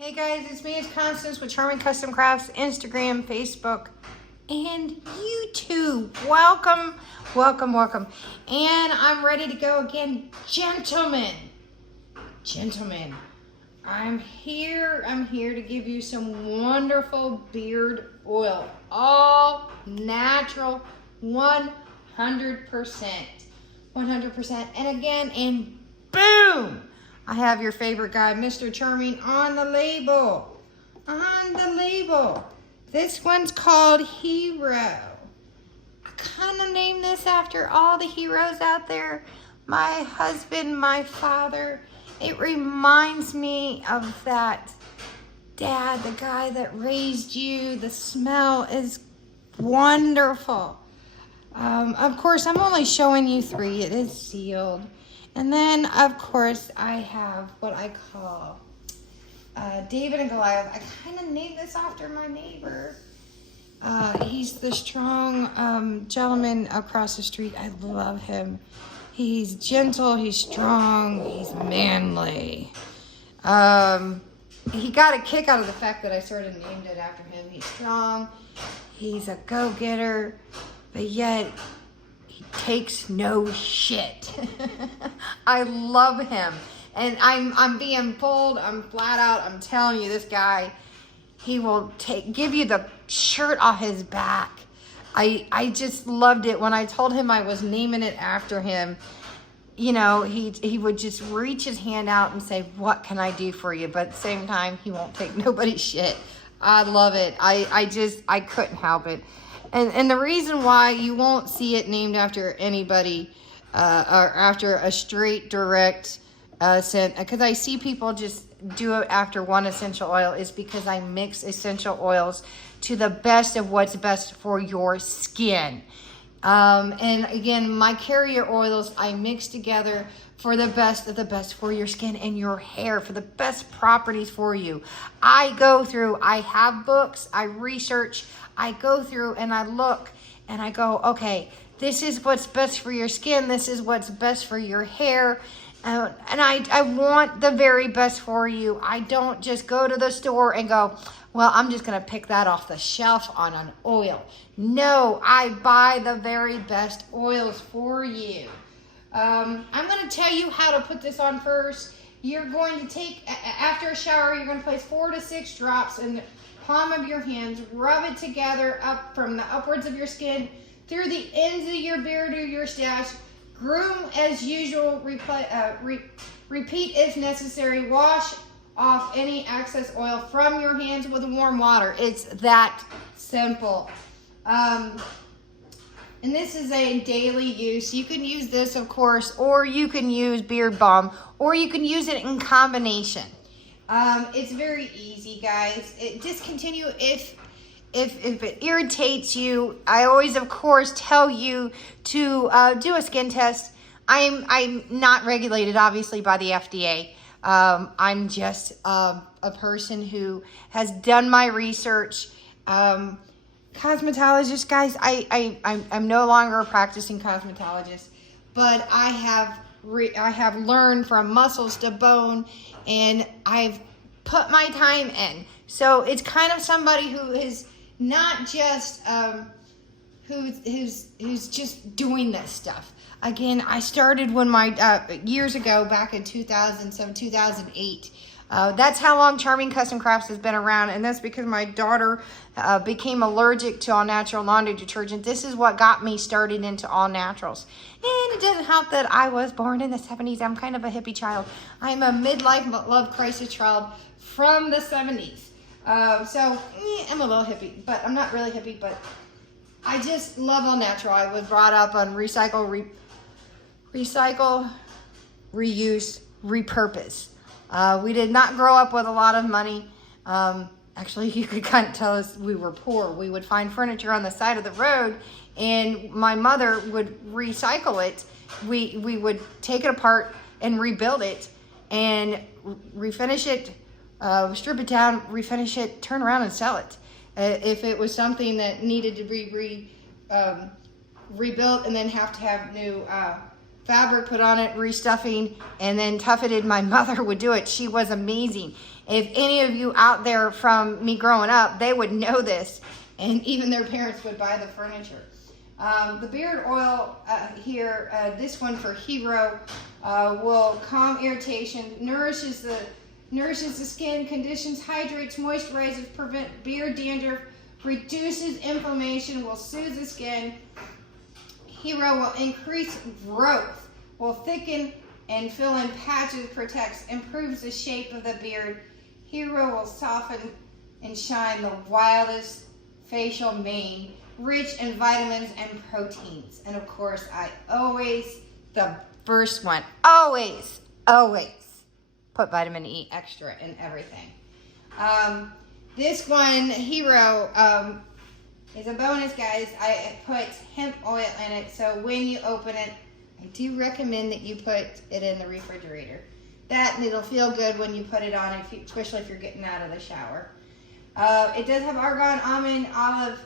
Hey guys, it's me, it's Constance with Charming Custom Crafts, Instagram, Facebook, and YouTube. Welcome, welcome, welcome. And I'm ready to go again. Gentlemen, I'm here to give you some wonderful beard oil. All natural, 100%. 100%. And again, and boom! I have your favorite guy, Mr. Charming, on the label. On the label. This one's called Hero. I kind of named this after all the heroes out there. My husband, my father. It reminds me of that dad, the guy that raised you. The smell is wonderful. Of course, I'm only showing you 3. It is sealed. And then, of course, I have what I call David and Goliath. I kind of named this after my neighbor. He's the strong gentleman across the street. I love him. He's gentle, he's strong, he's manly. He got a kick out of the fact that I sort of named it after him. He's strong, he's a go-getter, but yet he takes no shit. I love him. And I'm being bold, I'm flat out, I'm telling you, this guy, he will give you the shirt off his back. I just loved it. When I told him I was naming it after him, you know, he would just reach his hand out and say, what can I do for you? But at the same time, he won't take nobody's shit. I love it. I couldn't help it. And the reason why you won't see it named after anybody or after a straight, direct scent, because I see people just do it after one essential oil, is because I mix essential oils to the best of what's best for your skin. And again, my carrier oils I mix together for the best of the best for your skin and your hair, for the best properties for you. I have books, I research, I go through and I look and I go, okay, this is what's best for your skin, this is what's best for your hair. And I want the very best for you. I don't just go to the store and go, well, I'm just going to pick that off the shelf on an oil. No, I buy the very best oils for you. I'm going to tell you how to put this on first. You're going to take, after a shower, you're going to place 4 to 6 drops in the palm of your hands. Rub it together up from the upwards of your skin through the ends of your beard or your stash. Groom as usual, repeat if necessary. Wash off any excess oil from your hands with warm water. It's that simple. And this is a daily use. You can use this, of course, or you can use beard balm, or you can use it in combination. It's very easy, guys. Discontinue if it irritates you. I always, of course, tell you to do a skin test. I'm not regulated, obviously, by the FDA. I'm just a person who has done my research. Cosmetologist, guys, I'm no longer a practicing cosmetologist, but I have learned from muscles to bone, and I've put my time in. So it's kind of somebody who is not just who's just doing this stuff. Again, I started when years ago, back in 2007, 2008. That's how long Charming Custom Crafts has been around, and that's because my daughter became allergic to all natural laundry detergent. This is what got me started into all naturals. And it doesn't help that I was born in the 70s. I'm kind of a hippie child. I'm a midlife love crisis child from the 70s. I'm a little hippie, but I'm not really hippie, but I just love all natural. I was brought up on recycle, reuse, repurpose. We did not grow up with a lot of money. Actually, you could kind of tell us we were poor. We would find furniture on the side of the road, and my mother would recycle it. We would take it apart and rebuild it and refinish it, strip it down, refinish it, turn around and sell it. If it was something that needed to be rebuilt and then have to have new fabric, put on it, restuffing, and then tufted. My mother would do it. She was amazing. If any of you out there from me growing up, they would know this, and even their parents would buy the furniture. The beard oil here, this one for Hero, will calm irritation, nourishes the skin, conditions, hydrates, moisturizes, prevent beard dandruff, reduces inflammation, will soothe the skin. Hero will increase growth, will thicken and fill in patches, protects, improves the shape of the beard. Hero will soften and shine the wildest facial mane, rich in vitamins and proteins. And of course, the first one, always put vitamin E extra in everything. This one, Hero, is a bonus, guys. I put hemp oil in it, so when you open it, I do recommend that you put it in the refrigerator. That, and it'll feel good when you put it on, especially if you're getting out of the shower. It does have argan, almond, olive,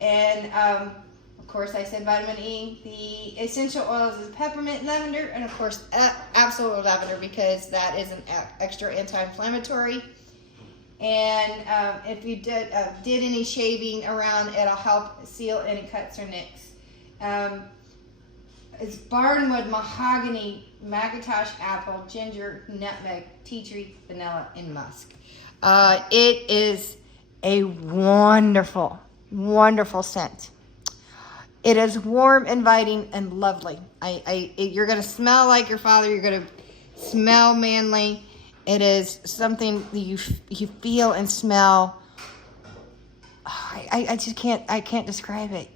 and of course I said vitamin E. The essential oils is peppermint, lavender, and of course absolute lavender, because that is an extra anti-inflammatory. And if you did any shaving around, it'll help seal any cuts or nicks. It's barnwood, mahogany, McIntosh apple, ginger, nutmeg, tea tree, vanilla, and musk. It is a wonderful, wonderful scent. It is warm, inviting, and lovely. You're going to smell like your father. You're going to smell manly. It is something that you feel and smell. I just can't describe it.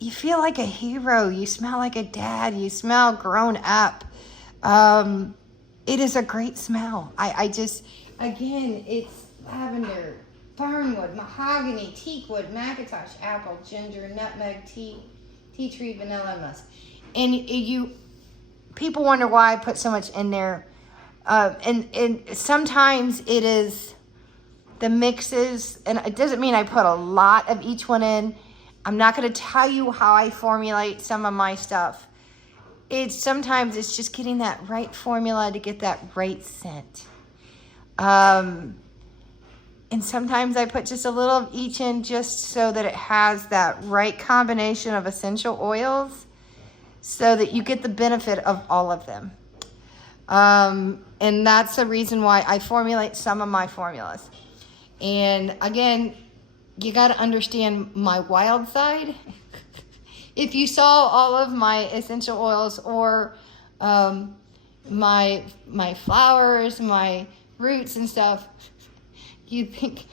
You feel like a hero. You smell like a dad. You smell grown up. It is a great smell. Again, it's lavender, barnwood, mahogany, teakwood, McIntosh apple, ginger, nutmeg, tea tree, vanilla, and musk. And people wonder why I put so much in there. And sometimes it is the mixes, and it doesn't mean I put a lot of each one in. I'm not going to tell you how I formulate some of my stuff. Sometimes it's just getting that right formula to get that right scent. And sometimes I put just a little of each in just so that it has that right combination of essential oils so that you get the benefit of all of them. And that's the reason why I formulate some of my formulas. And again, you got to understand my wild side. If you saw all of my essential oils or my flowers, my roots and stuff, you think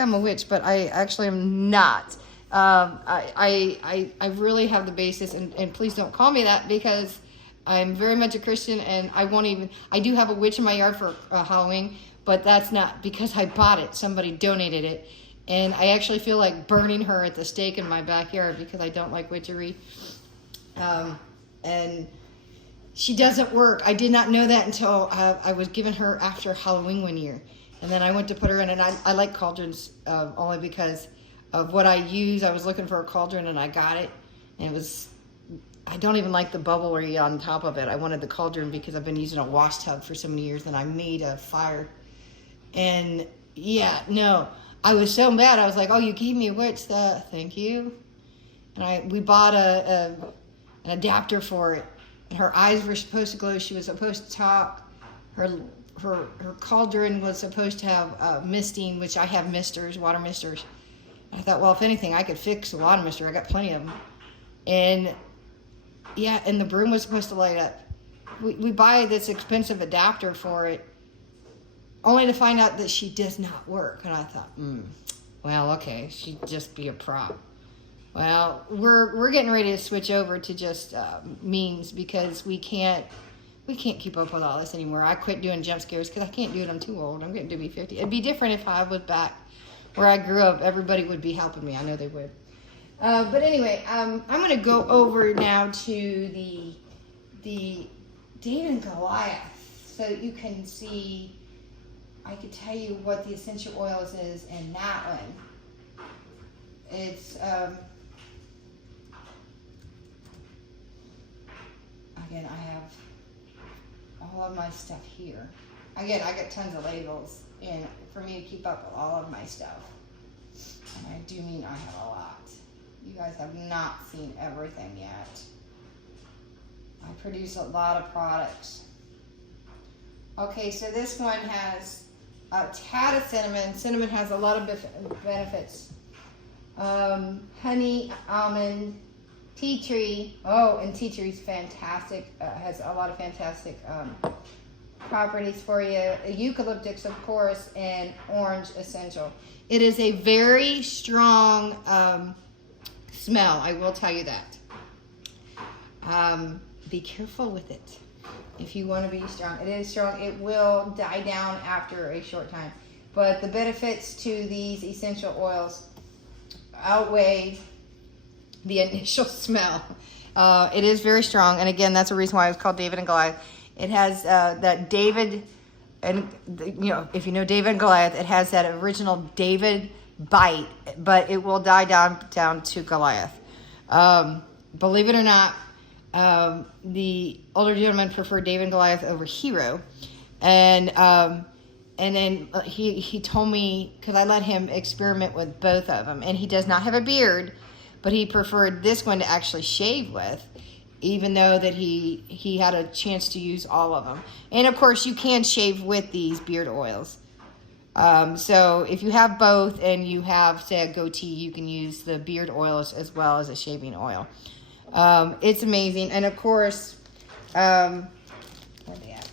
I'm a witch, but I actually am not. I really have the basis, and please don't call me that, because I'm very much a Christian, and I do have a witch in my yard for Halloween, but that's not because I bought it. Somebody donated it. And I actually feel like burning her at the stake in my backyard because I don't like witchery. And she doesn't work. I did not know that until I was given her after Halloween one year. And then I went to put her in, and I like cauldrons only because of what I use. I was looking for a cauldron, and I got it. And I don't even like the bubblery on top of it. I wanted the cauldron because I've been using a wash tub for so many years, and I made a fire. And yeah, no. I was so mad. I was like, "Oh, you gave me a witch stuff. Thank you." And we bought an adapter for it. And her eyes were supposed to glow. She was supposed to talk. Her cauldron was supposed to have misting, which I have misters, water misters. And I thought, well, if anything, I could fix a water mister. I got plenty of them. And yeah, and the broom was supposed to light up. We buy this expensive adapter for it, only to find out that she does not work. And I thought, well, okay, she'd just be a prop. Well, we're getting ready to switch over to just memes because we can't keep up with all this anymore. I quit doing jump scares because I can't do it. I'm too old. I'm getting to be 50. It'd be different if I was back where I grew up. Everybody would be helping me. I know they would. But anyway, I'm going to go over now to the David and Goliath so that you can see. I could tell you what the essential oils is in that one. It's, I again, I have all of my stuff here. Again, I got tons of labels, and for me to keep up with all of my stuff, and I do mean I have a lot. You guys have not seen everything yet. I produce a lot of products. Okay, so this one has a tad of cinnamon. Cinnamon has a lot of benefits. Honey, almond, tea tree. Oh, and tea tree is fantastic. Has a lot of fantastic properties for you. Eucalyptus, of course, and orange essential. It is a very strong smell, I will tell you that. Be careful with it if you want to be strong. It is strong. It will die down after a short time. But the benefits to these essential oils outweigh the initial smell. It is very strong. And again, that's the reason why it's called David and Goliath. It has that David, and you know, if you know David and Goliath, it has that original David bite, but it will die down to Goliath. Believe it or not, the older gentleman preferred David and Goliath over Hero, and then he told me, because I let him experiment with both of them, and he does not have a beard, but he preferred this one to actually shave with, even though that he had a chance to use all of them. And of course, you can shave with these beard oils. So if you have both and you have, say, a goatee, you can use the beard oils as well as a shaving oil. It's amazing. And of course, where are they at?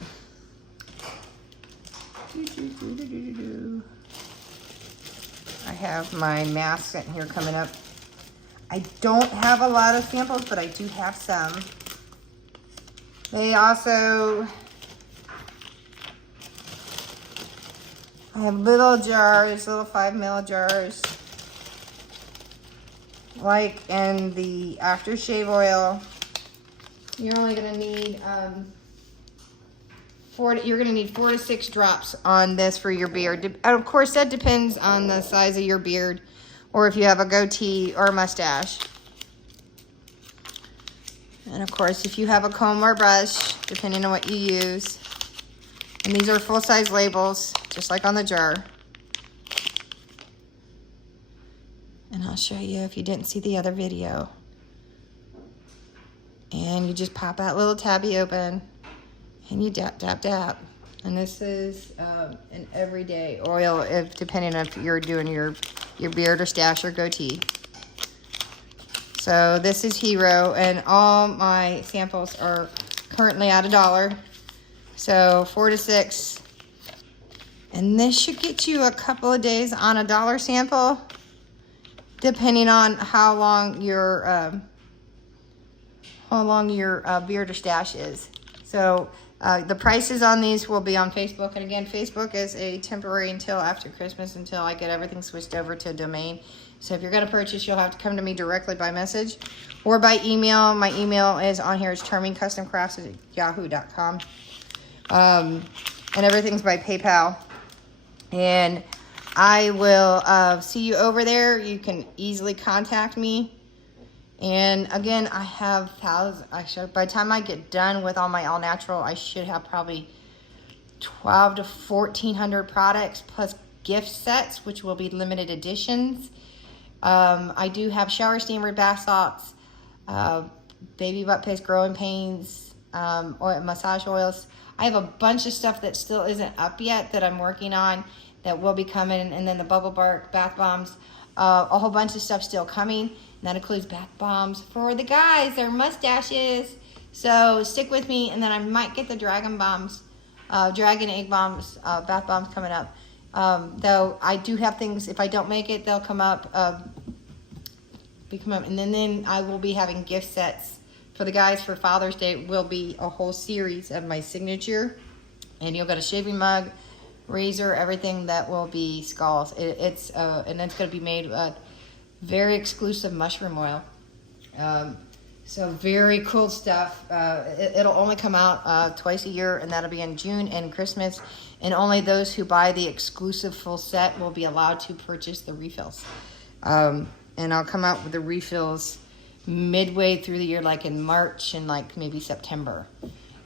I have my mask in here coming up. I don't have a lot of samples, but I do have some. They also, I have little jars, little 5 ml jars. Like in the aftershave oil, you're only gonna need 4 to 6 drops on this for your beard. And of course, that depends on the size of your beard, or if you have a goatee or a mustache. And of course, if you have a comb or brush, depending on what you use. And these are full-size labels, just like on the jar. And I'll show you if you didn't see the other video. And you just pop that little tabby open, and you dap, dap, dap. And this is an everyday oil, depending on if you're doing your beard or stash or goatee. So this is Hero, and all my samples are currently at $1. So 4 to 6. And this should get you a couple of days on a $1 sample, depending on how long your beard or stash is. So the prices on these will be on Facebook. And again, Facebook is a temporary until after Christmas, until I get everything switched over to a domain. So if you're going to purchase, you'll have to come to me directly by message or by email. My email is on here. It's charmingcustomcrafts@yahoo.com. And everything's by PayPal. And I will see you over there. You can easily contact me. And again, I have thousands. By the time I get done with all my all natural, I should have probably 12 to 1,400 products plus gift sets, which will be limited editions. I do have shower steamer, bath salts, baby butt paste, growing pains, massage oils. I have a bunch of stuff that still isn't up yet that I'm working on that will be coming, and then the bubble bark, bath bombs, a whole bunch of stuff still coming. And that includes bath bombs for the guys, their mustaches. So stick with me, and then I might get the dragon bombs, dragon egg bombs, bath bombs coming up. Though I do have things, if I don't make it, they'll come up, and then I will be having gift sets for the guys for Father's Day. Will be a whole series of my signature, and you'll get a shaving mug, razor, everything that will be skulls. And it's going to be made with very exclusive mushroom oil. So very cool stuff. It'll only come out twice a year, and that'll be in June and Christmas. And only those who buy the exclusive full set will be allowed to purchase the refills. And I'll come out with the refills midway through the year, like in March and like maybe September.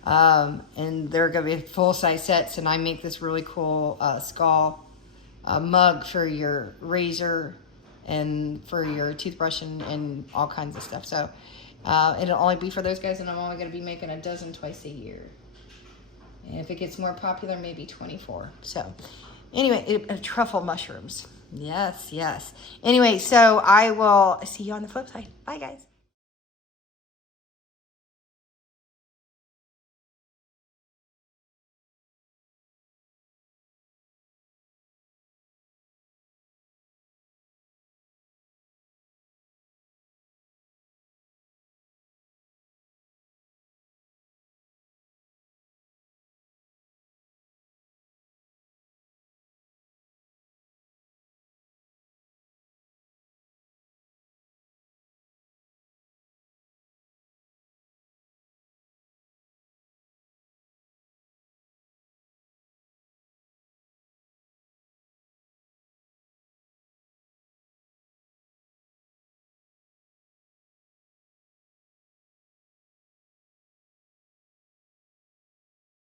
And they're going to be full-size sets, and I make this really cool skull mug for your razor and for your toothbrush and all kinds of stuff. So it'll only be for those guys, and I'm only going to be making a dozen twice a year. And if it gets more popular, maybe 24. So anyway, truffle mushrooms. Yes, yes. Anyway, so I will see you on the flip side. Bye, guys.